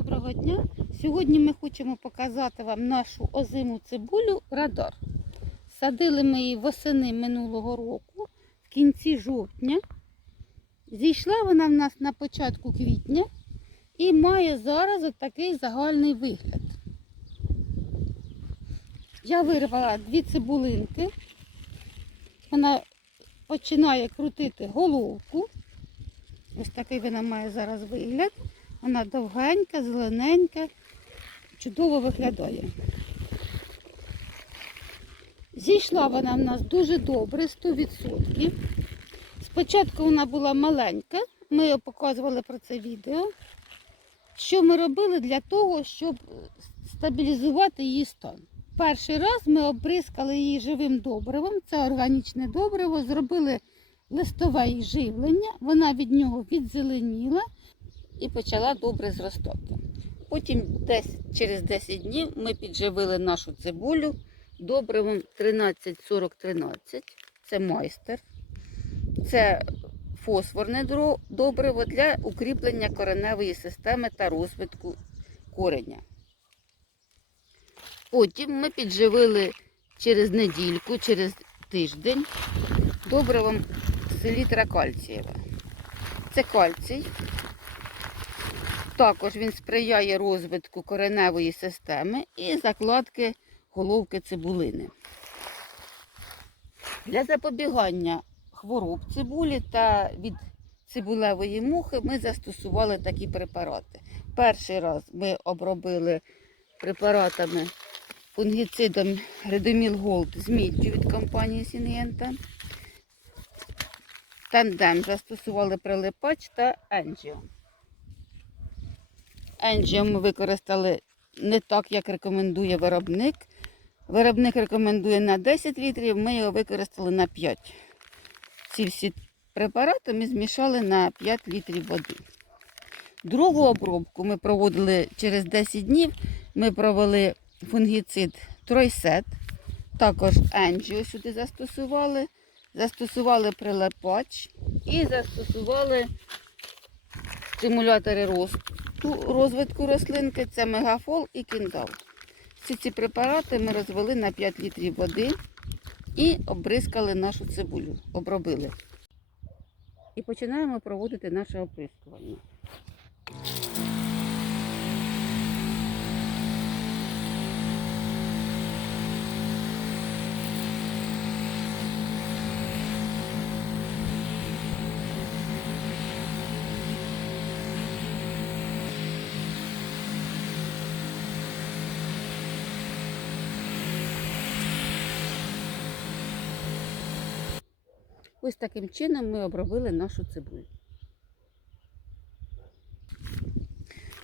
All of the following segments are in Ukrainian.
доброго дня. Сьогодні ми хочемо показати вам нашу озиму цибулю радар. Садили ми її восени минулого року, в кінці жовтня. Зійшла вона в нас на початку квітня і має зараз отакий загальний вигляд. Я вирвала дві цибулинки. Вона починає крутити головку. Ось такий вона має зараз вигляд. Вона довгенька, зелененька, чудово виглядає. Зійшла вона в нас дуже добре, 100%. Спочатку вона була маленька, ми її показували про це відео. Що ми робили для того, щоб стабілізувати її стан? Перший раз ми обрискали її живим добривом, це органічне добриво, зробили листове їй живлення, вона від нього відзеленіла і почала добре зростати. Потім десь через 10 днів ми підживили нашу цибулю добривом 13-40-13. Це майстер. Це фосфорне добриво для укріплення кореневої системи та розвитку кореня. Потім ми підживили через недільку, через тиждень добривом селітра кальцієва. Це кальцій. Також він сприяє розвитку кореневої системи і закладки головки цибулини. Для запобігання хвороб цибулі та від цибулевої мухи ми застосували такі препарати. Перший раз ми обробили препаратами фунгіцидом Редоміл Голд з міддю від компанії Сінгента. Тандем застосували прилипач та енджіо. Енджіо ми використали не так, як рекомендує виробник. Виробник рекомендує на 10 літрів, ми його використали на 5. Ці всі препарати ми змішали на 5 літрів води. Другу обробку ми проводили через 10 днів. Ми провели фунгіцид Тройсет, також енджіо сюди застосували, застосували прилипач і застосували стимулятори росту, розвитку рослинки, це мегафол і кіндал. Всі ці препарати ми розвели на 5 літрів води і обрискали нашу цибулю, обробили. І починаємо проводити наше оприскування. Ось таким чином ми обробили нашу цибулю.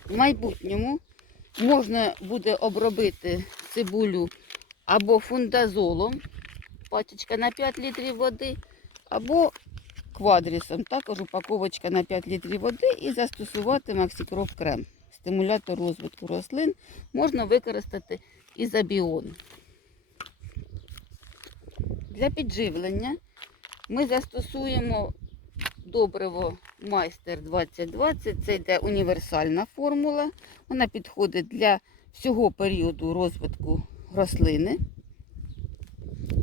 В майбутньому можна буде обробити цибулю або фундазолом, пачечка на 5 літрів води, або квадрісом, також упаковочка на 5 літрів води і застосувати Максікров крем. Стимулятор розвитку рослин можна використати ізобіон. Для підживлення ми застосуємо добриво майстер 2020. Це йде універсальна формула. Вона підходить для всього періоду розвитку рослини.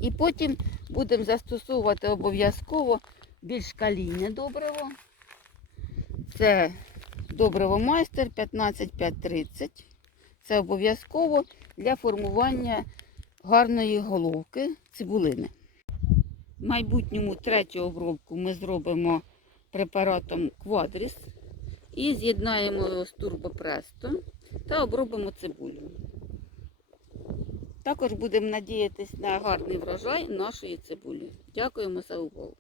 І потім будемо застосовувати обов'язково більш калійне добриво. Це добриво майстер 15530. Це обов'язково для формування гарної головки цибулини. В майбутньому третю обробку ми зробимо препаратом квадріс і з'єднаємо його з турбопресто та обробимо цибулю. Також будемо надіятися на гарний врожай нашої цибулі. Дякуємо за увагу.